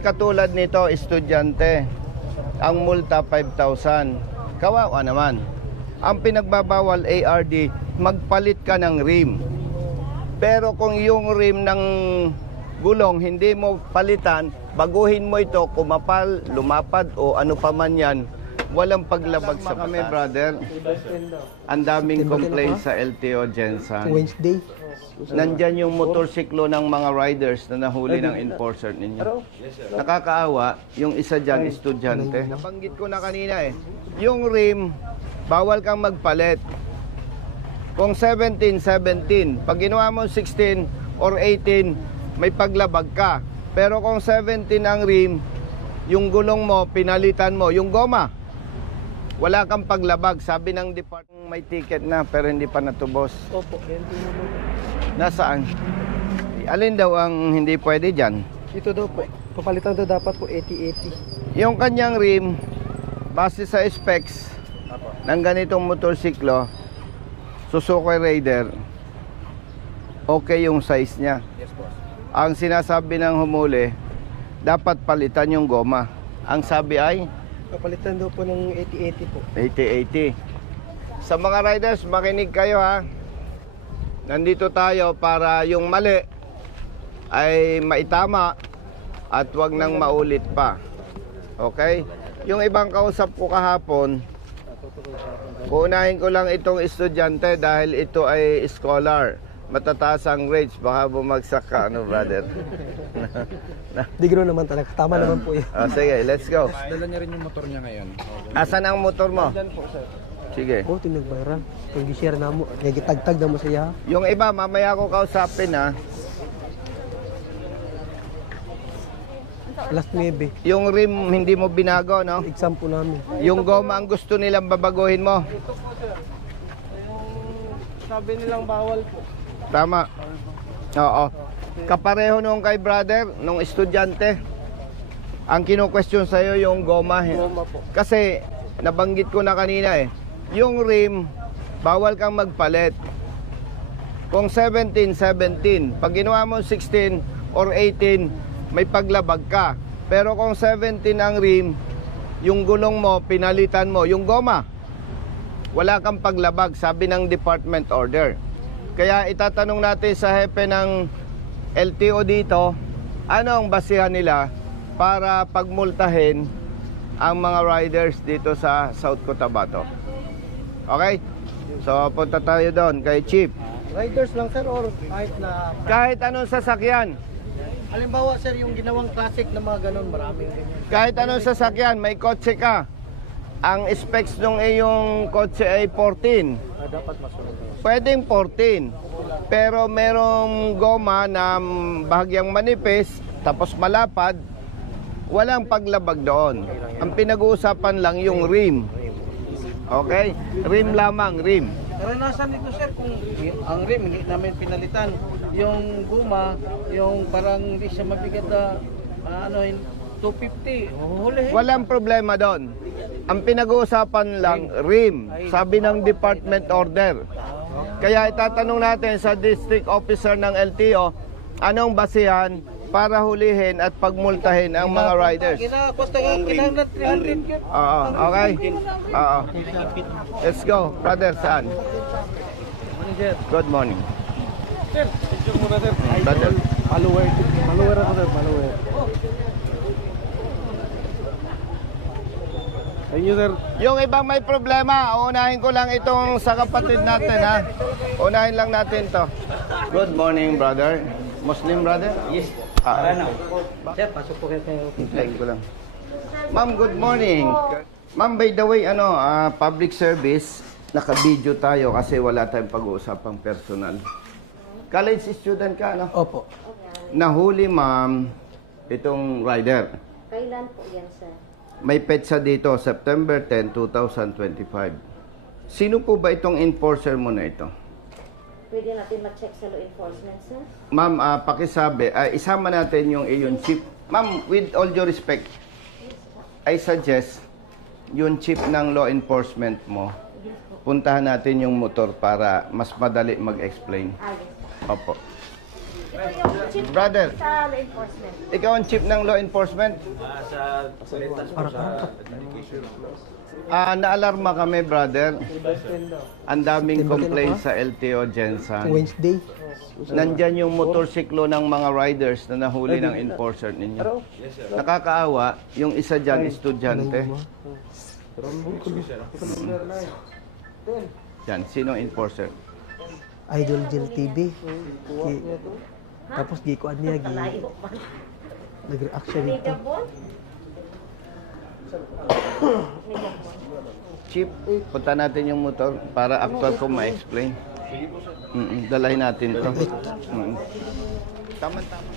Katulad nito, estudyante, ang multa 5,000. Kawawa naman. Ang pinagbabawal ARD, magpalit ka ng rim. Pero kung yung rim ng gulong hindi mo palitan, baguhin mo ito, kumapal, lumapad o ano pa man yan, walang paglabag sa batas. Brother, ang daming complaints sa LTO Jensen. Wednesday. Nandyan yung motorsiklo ng mga riders na nahuli ng enforcer ninyo. Nakakaawa, yung isa dyan, estudyante. Nabanggit ko na kanina yung rim, bawal kang magpalit. Kung 17, 17. Pag ginawa mo 16 or 18, may paglabag ka. Pero kung 17 ang rim, yung gulong mo, pinalitan mo, yung goma, wala kang paglabag. Sabi ng department, may ticket na pero hindi pa natubos. Opo, Nasaan? Alin daw ang hindi pwede dyan? ito daw po. Papalitan daw dapat po 80-80. Yung kanyang rim, base sa specs ng ganitong motorsiklo, Suzuki Raider, okay yung size niya. Yes, boss. Ang sinasabi ng humuli, dapat palitan yung goma. Ang sabi ay Papalitan daw po ng 80-80 po. 80-80. Sa mga riders, makinig kayo ha. Nandito tayo para yung mali ay maitama at wag nang maulit pa. Okay? Yung ibang kausap ko kahapon, uunahin ko lang itong estudyante dahil ito ay scholar. Matataas ang grades, baka bumagsak ka, ano brother? Di ganoon naman talaga. Tama naman po yun. Sige, let's go. Dala niya rin yung motor niya ngayon. Asan ang motor mo? Diyan po, sir. Sige. Oh, tinagbayaran. Pag di-share na mo, nagitagtag na mo siya. Yung iba, mamaya ko kausapin ha. Last 9. Yung rim, hindi mo binago, no? Exam po namin. Yung goma ang gusto nilang babaguhin mo. Sabi nilang bawal po. Tama. Oo. Kapareho nung kay brother, nung estudyante. Ang kino-question sa'yo yung goma. Goma po. Kasi, nabanggit ko na kanina yung rim, bawal kang magpalit. Kung 17, 17. Pag ginawa mo 16 or 18, may paglabag ka. Pero kung 17 ang rim, yung gulong mo, pinalitan mo, yung goma, wala kang paglabag, sabi ng department order. Kaya itatanong natin sa hepe ng LTO dito, ano ang basihan nila para pagmultahin ang mga riders dito sa South Cotabato. Okay? So, punta tayo doon kay Chief. Riders lang, sir, or kahit na... Kahit anong sasakyan, Halimbawa, sir, yung ginawang classic na mga ganun, maraming ganyan. kahit anong sasakyan, may kotse ka. Ang specs ng iyong kotse ay 14. Dapat masunod. Pwedeng 14. Pero merong goma na bahagyang manipis, tapos malapad, walang paglabag doon. Ang pinag-uusapan lang yung rim. Okay? Rim lamang, rim. Karanasan nito, sir, kung ang rim hindi namin pinalitan, yung guma, yung parang hindi siya mabigat na 250, huli. Walang problema doon. Ang pinag-uusapan lang, rim. Sabi ng department order. Kaya itatanong natin sa district officer ng LTO, anong basihan para hulihin at pagmultahin ang mga riders. Kinahanglan 300 yun. Oo, okay? Oo. Let's go. Brother, saan? Good morning. Sir, picture muna, sir. Brother. Follower ako, sir. Follower. Thank you, sir. Yung ibang may problema, unahin ko lang itong sa kapatid natin, ha? Unahin lang natin to. Good morning, brother. Muslim brother? Yes. Sir, pasok po kayo. Hintayin ko lang. Ma'am, good morning. Ma'am, by the way, public service, naka-video tayo kasi wala tayong pag-uusapang personal. College student ka, no? Opo. Nahuli, ma'am, itong rider. Kailan po yan, sir? May petsa dito, September 10, 2025. Sino po ba itong enforcer mo na ito? Pwede natin ma-check sa law enforcement, sir? Ma'am, pakisabi, isama natin yung iyon chief. Ma'am, with all due respect, I suggest yung chief ng law enforcement mo, puntahan natin yung motor para mas madali mag-explain. Yes, sir. Opo. Ito yung chief Brother. sa law enforcement. Ikaw ang chief ng law enforcement? Naalarma kami, brother. Ang daming complaints sa LTO Jensen. Wednesday. Nandyan yung motorsiklo ng mga riders na nahuli ng enforcer ninyo. Nakakaawa, yung isa dyan, estudyante. Yan, sino enforcer? Idol Jill TV. Tapos di ko niya Kalayo pa. nag-react siya dito. Megabon? Megabon. Chief, punta natin yung motor para actual ko ma-explain. Dalahin natin to. Tama-tama.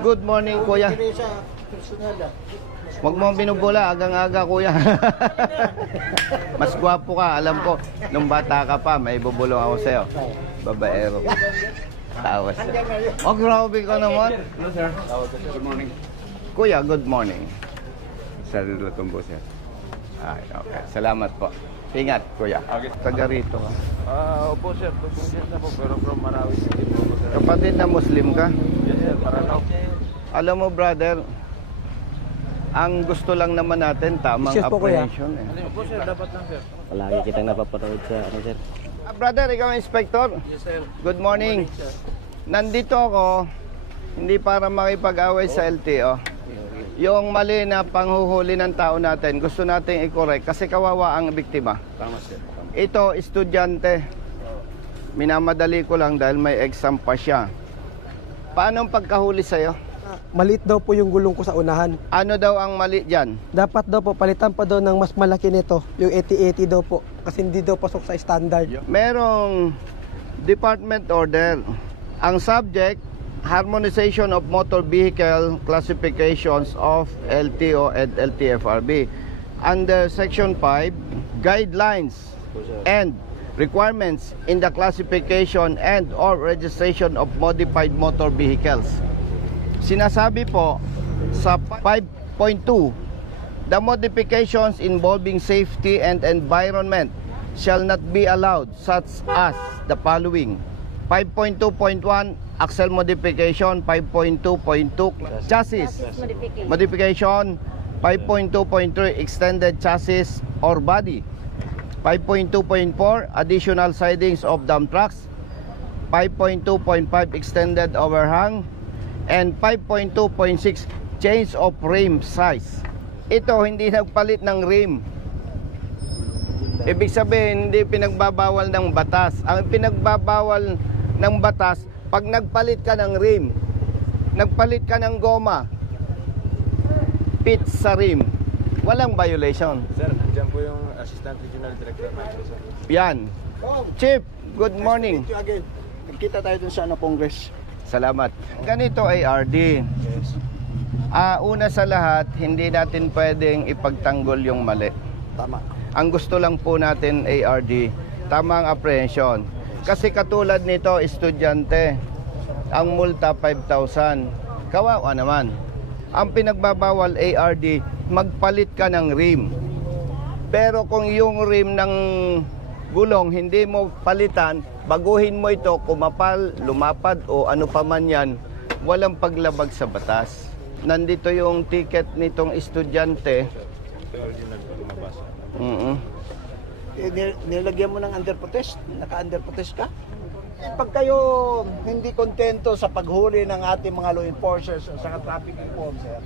Good morning, kuya. Huwag mo binubula, agang-aga, kuya. Mas gwapo ka, alam ko. Nung bata ka pa, may bubulong ako sa'yo. Babaero. Tawas. Oh, grabe ka naman. Hello, sir. Good morning. Kuya, good morning. Saludo tumbo, sir. Ay, okay. Salamat po. Ingat, kuya. Taga rito ka. Opo, sir. Tugtugin na po, pero from Marawi City po, sir. Kapatid na Muslim ka? Yes, sir. Paranaw. Alam mo, brother, ang gusto lang naman natin, tamang Yes po, kuya. apprehension. Eh. Opo, sir. Dapat lang, sir. Palagi kitang napapanood sa sir. Brother, ikaw ang inspector? Yes, sir. Good morning. Nandito ako, hindi para makipag-away sa LTO. Yung mali na panghuhuli ng tao natin, gusto nating i-correct kasi kawawa ang biktima. Tama, sir. Tama. Ito, estudyante. Minamadali ko lang dahil may exam pa siya. Paano ang pagkahuli sa'yo? Maliit daw po yung gulong ko sa unahan. Ano daw ang mali dyan? Dapat daw po palitan pa daw ng mas malaki nito, yung 8080 daw po kasi hindi daw pasok sa standard. Merong department order. Ang subject, Harmonization of Motor Vehicle Classifications of LTO and LTFRB. Under Section 5, Guidelines and Requirements in the Classification and or Registration of Modified Motor Vehicles. Sinasabi po sa 5.2, the modifications involving safety and environment shall not be allowed such as the following. 5.2.1 axle modification, 5.2.2 chassis Modification. modification, 5.2.3 extended chassis or body, 5.2.4 additional sidings of dump trucks, 5.2.5 extended overhang, and 5.2.6 change of rim size. Ito hindi nagpalit ng rim. Ibig sabihin hindi pinagbabawal ng batas. Ang pinagbabawal ng batas pag nagpalit ka ng rim, nagpalit ka ng goma, pit sa rim, walang violation. Sir, dyan po yung Assistant Regional Director natin, sir. Yan. Chief, good morning. Again, nagkita tayo dun sa Congress. Salamat. Ganito ARD. Yes. Una sa lahat, hindi natin pwedeng ipagtanggol yung mali. Tama. Ang gusto lang po natin ARD, tamang apprehension. Kasi katulad nito, estudyante, ang multa 5,000. Kawawa naman. Ang pinagbabawal ARD, magpalit ka ng rim. Pero kung yung rim ng gulong hindi mo palitan, baguhin mo ito, kumapal, lumapad o ano pa man yan, walang paglabag sa batas. Nandito yung ticket nitong estudyante. Ito yung original po lumabas. Nilagyan mo ng under protest, naka-under protest ka. Pag kayo hindi kontento sa paghuli ng ating mga law enforcers o sa traffic enforcers,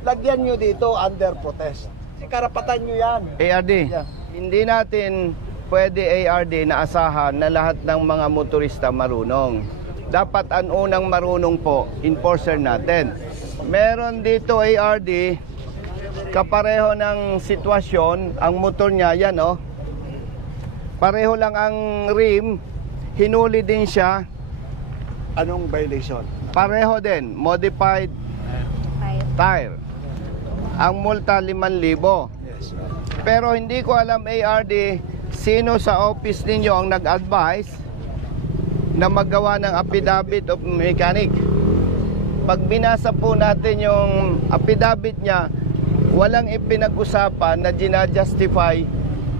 lagyan nyo dito under protest. Karapatan nyo yan. ARD, Yeah. hindi natin pwede ARD na asahan na lahat ng mga motorista marunong. Dapat ang unang marunong po, enforcer natin. Meron dito ARD, kapareho ng sitwasyon, ang motor niya, yan oh. Pareho lang ang rim, hinuli din siya, Anong violation? pareho din, modified tire. Ang multa 5,000. Yes. Pero hindi ko alam ARD, sino sa office ninyo ang nag-advise na magawa ng affidavit of mechanic. Pag binasa po natin yung affidavit niya, walang ipinag-usapan na gina-justify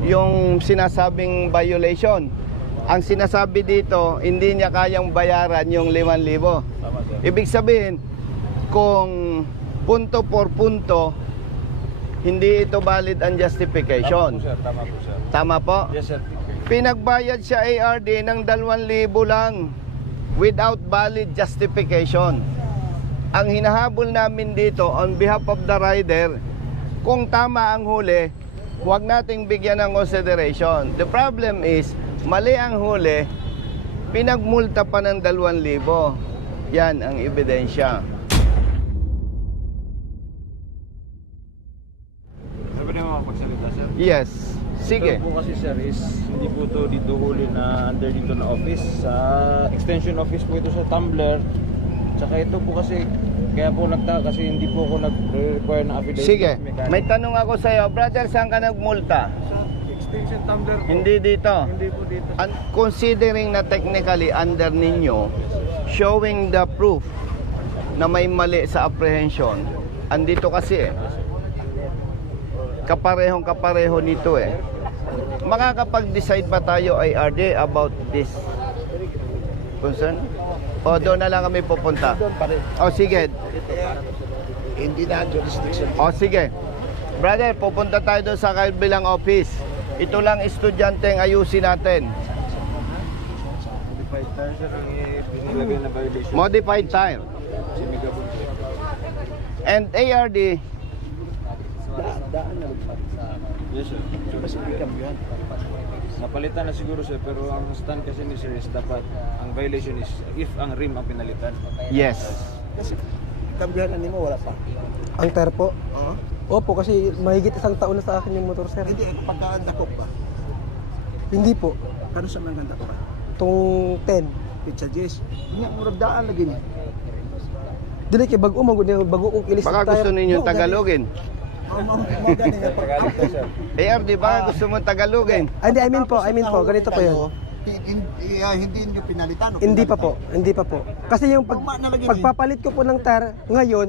yung sinasabing violation. ang sinasabi dito, hindi niya kayang bayaran yung 5,000. Tama, sir. Ibig sabihin, kung punto por punto, hindi ito valid ang justification. Tama po, sir. Tama po? Yes, sir. Pinagbayad siya ARD ng 2,000 lang without valid justification. Ang hinahabol namin dito on behalf of the rider, kung tama ang huli, huwag nating bigyan ng consideration. The problem is, mali ang huli, pinagmulta pa ng 2,000. Yan ang ebidensya. Sabi niyo magsalita, sir? Yes. Sige. Ito po kasi, sir, is hindi po ito dito huli na under dito na office. Sa extension office po ito sa Tumblr. Tsaka ito po kasi, kaya po nagtaka kasi hindi po ako nag-require na affidavit. Sige. of mechanic. May tanong ako sa iyo, brother, saan ka nagmulta? Extension tumbler po. Hindi dito. Hindi po dito. Considering na technically under ninyo, showing the proof na may mali sa apprehension, andito kasi eh. Kapareho nito eh. Makakapag-decide ba tayo IRD about this concern? O doon na lang kami pupunta? Doon pa rin. O sige. Hindi na jurisdiction. O sige. Brother, pupunta tayo doon sa kabilang office. Ito lang estudyante ang ayusin natin. Modified tire, sir, ang pinilagay na violation. Modified tire. Si Megabon, sir. And ARD, Daan na rin pa. Yes, sir. Mas bigam yun. Napalitan na siguro, sir, pero ang stand kasi ni sir is dapat ang violation is if ang rim ang pinalitan. yes. Kasi kambihan na mo, wala pa. Ang tire po? Oo. Opo, kasi mahigit 1 taon na sa akin yung motor, sir. Hindi, pagkaandakop pa. Hindi po. Kano sa mga handakop pa? Itong 10. Pizza Jess. Nga, murag daan lagi niya. Dili kay bago magud bago kong ilis Baka gusto ninyo Tagalogin. Mga gani nga. Tagalog po, sir. ARD, baka gusto mo Tagalogin. Hindi, I mean po, ganito po yun. Hindi nyo pinalitan. o Hindi pa pinalitan? po. Kasi yung Tama na lagi niya. pagpapalit ko po ng tire ngayon,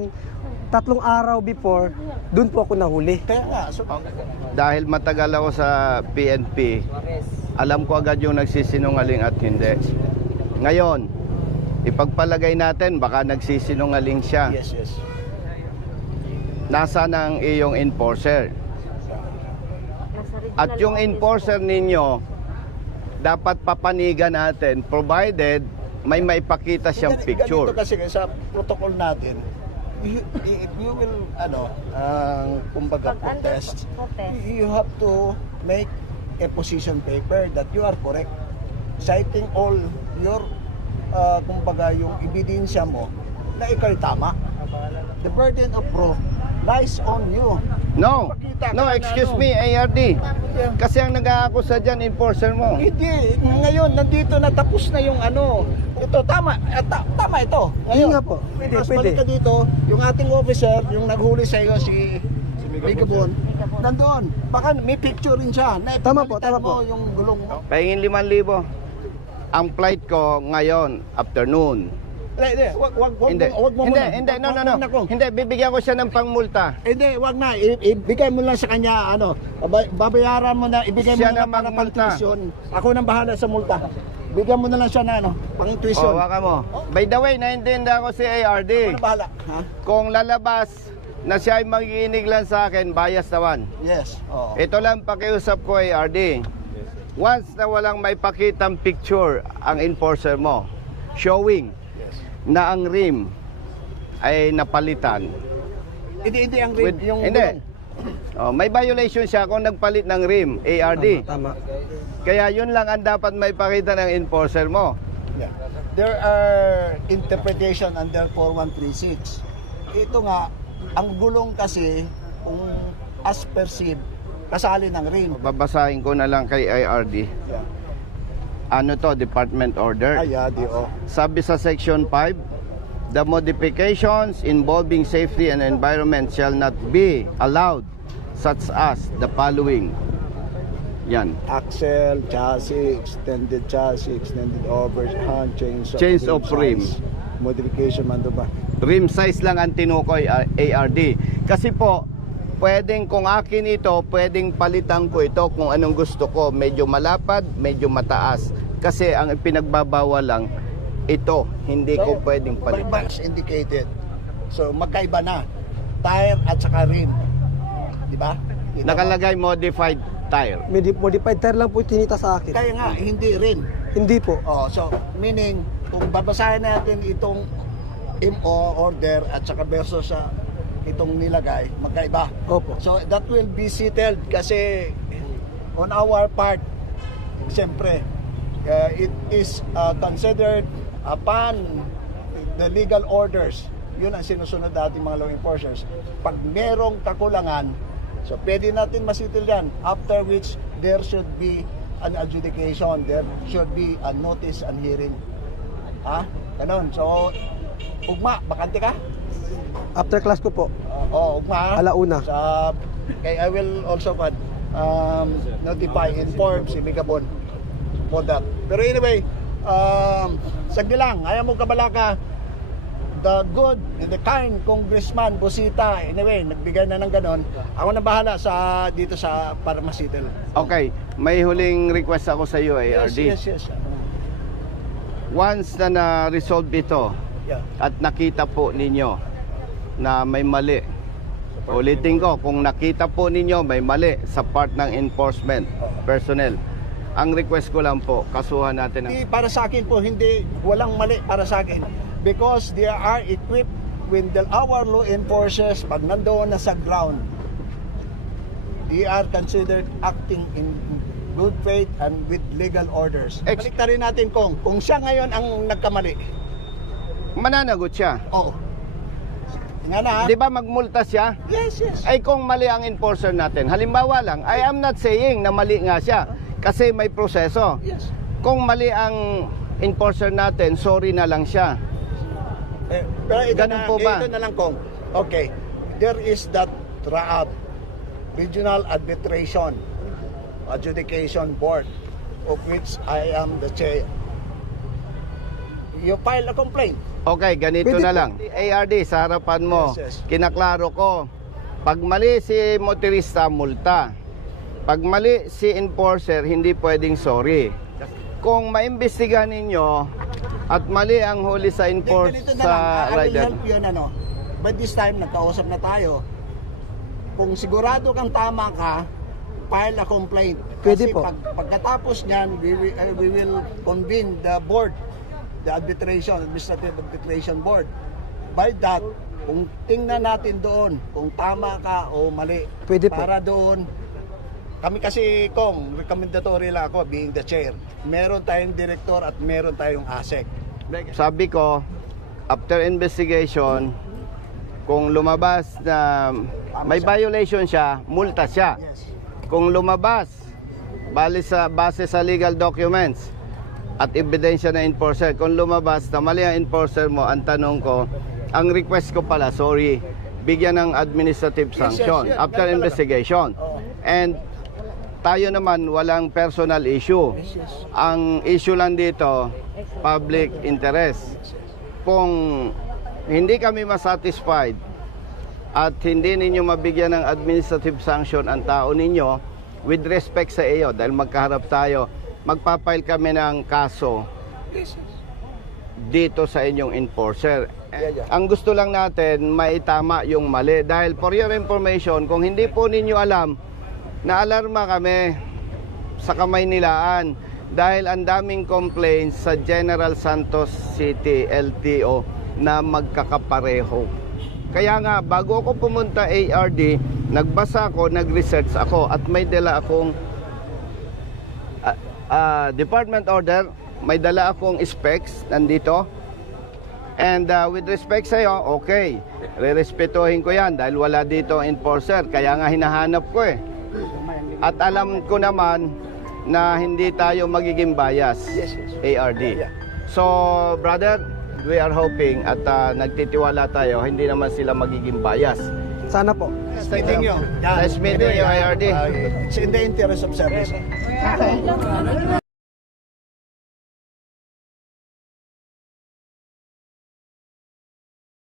3 araw before, dun po ako nahuli. Kaya nga, so, Dahil matagal ako sa PNP, alam ko agad yung nagsisinungaling at hindi. Ngayon, ipagpalagay natin, baka nagsisinungaling siya. yes. Nasa ng iyong enforcer. Nasa regional At yung office enforcer po. ninyo, dapat papanigan natin, provided may maipakita siyang picture. Ganito kasi sa protocol natin, if you will, kumbaga, Pag under protest, protest. you have to make a position paper that you are correct. Citing all your, kumbaga, yung ebidensya mo na ikaw'y tama. The burden of proof lies on you. No, Pakita ka no, na excuse ano. me, ARD. Yeah. Kasi ang nag-aakusa dyan, enforcer mo. Hindi. Ngayon, nandito na tapos na yung ano. Ito, tama. Tama ito. Ngayon, Yun nga po. Pwede, Mas pwede. balik ka dito, yung ating officer, yung naghuli sa iyo, si Megabon, nandoon. Baka may picture rin siya. Na Tama po, ipinalitan tama po. mo yung gulong mo. Pahingin 5,000. Ang flight ko ngayon, afternoon. Hindi, wag Hindi, mo hindi, muna. hindi, no, Wag no, mo no. muna, Kong. Hindi, bibigyan ko siya ng pangmulta. Hindi, wag na. Ibigay mo lang sa kanya, babayaran mo na, ibigay Siya mo na na para pang magmulta. tuition. Ako nang bahala sa multa. Bigyan mo na lang siya na, pang O, tuition. waka mo. By the way, naintindihan ko si Ako ARD. nang bahala. Ha? Kung lalabas na siya ay magiinig lang sa akin, bias naman. Yes. Oo. Ito lang pakiusap ko, ARD. Once na walang may pakitang picture ang enforcer mo, showing na ang rim ay napalitan. Hindi ang With, yung hindi. May violation siya kung nagpalit ng rim, ARD. Tama. Kaya yun lang ang dapat may pakita ng enforcer mo. Yeah. There are interpretation under 4136. Ito nga, ang gulong kasi, kung as perceived, kasali ng rim. Babasahin ko na lang kay IRD. Yeah. Ano to, department order. Sabi sa section 5, the modifications involving safety and environment shall not be allowed, such as the following. Yan. Axle, chassis, extended overhand, Change of rim. size, modification man ba? Rim size lang ang tinukoy, ARD. Kasi po, pwedeng kung akin ito, pwedeng palitan ko ito kung anong gusto ko. Medyo malapad, medyo mataas. Kasi ang pinagbabawal lang, ito, hindi ko pwedeng palitan. Box indicated. So magkaiba na. Tire at saka rim. Di ba? Kita mo? Nakalagay modified tire. Modified tire lang po tinita sa akin. Kaya nga, hindi rim. Hindi po. Oh, so meaning kung babasahin natin itong MO order at saka versus sa itong nilagay, magkaiba. Opo. So that will be settled kasi on our part, siyempre, it is considered upon the legal orders. Yun ang sinusunod natin mga law enforcers. Pag merong kakulangan, so pwede natin masitil yan. After which, there should be an adjudication. There should be a notice and hearing. Ha? Ganon. So, ugma, bakante ka? After class ko po. Ugma. Alauna. Okay, I will also inform si Migabon for that. Pero anyway, sagdi lang, ayaw mo kabalaka, the good, the kind Congressman Busita, anyway, nagbigay na ng ganon. Ako na bahala dito sa Parmasitel. Okay, may huling request ako sa iyo, ARD. Yes. Once na na-resolve ito Yeah. at nakita po ninyo na may mali, ulitin ko, kung nakita po ninyo may mali sa part ng enforcement personnel, ang request ko lang po, kasuhan natin ang... Para sa akin po, walang mali para sa akin. Because they are equipped with our law enforcers, pag nandoon na sa ground, they are considered acting in good faith and with legal orders. Baliktarin natin kung siya ngayon ang nagkamali. Mananagot siya. Oo. Nga na. Di ba magmulta siya? Yes. Ay kung mali ang enforcer natin, halimbawa lang, I am not saying na mali nga siya kasi may proseso. Yes. Kung mali ang enforcer natin, sorry na lang siya. Pero Ganun po ba? Ito na lang kung, okay, there is that RAAB, Regional Arbitration Adjudication Board, of which I am the chair. You file a complaint. Okay, ganito Pwede na po. lang. ARD, sa harapan mo, Yes. kinaklaro ko, pag mali si motorista, multa. Pag mali si enforcer, hindi pwedeng sorry. Kung maimbestigahan ninyo at mali ang huli sa Ganito na sa lang, I will rider, help you By this time, nagkausap na tayo. Kung sigurado kang tama ka, file a complaint. Pwede Kasi po. Pagkatapos niyan, we will convene the board, the Administrative Arbitration Board. By that, kung tingnan natin doon, kung tama ka o mali, Pwede po. para doon, kami kasi, recommendatory lang ako, being the chair. Meron tayong director at meron tayong ASEC. sabi ko, after investigation, kung lumabas na may violation siya, multa siya. Yes. Kung lumabas, base sa legal documents at ebidensya na enforcer, kung lumabas na mali ang enforcer mo, ang tanong ko, ang request ko pala, sorry, bigyan ng administrative sanction yes. after Ganun talaga. investigation. Oo. And tayo naman, walang personal issue. Yes. Ang issue lang dito, public interest. Kung hindi kami masatisfied at hindi ninyo mabigyan ng administrative sanction ang tao ninyo, with respect sa iyo, dahil magkaharap tayo, magpapile kami ng kaso dito sa inyong enforcer. Yeah. Ang gusto lang natin, maitama yung mali. Dahil for your information, kung hindi po ninyo alam, naalarma kami sa Kamaynilaan dahil ang daming complaints sa General Santos City LTO na magkakapareho. Kaya nga, bago ako pumunta ARD, nagbasa ako, nag-research ako at may dala akong department order, may dala akong specs nandito. And with respect sa iyo, okay, re-respetuhin ko yan dahil wala dito enforcer, kaya nga hinahanap ko eh. At alam ko naman na hindi tayo magiging bias, Yes. ARD. Yeah. So, brother, we are hoping at nagtitiwala tayo, hindi naman sila magiging bias. Sana po. Meeting you. Nice meeting you, IRD. It's in the interest of service.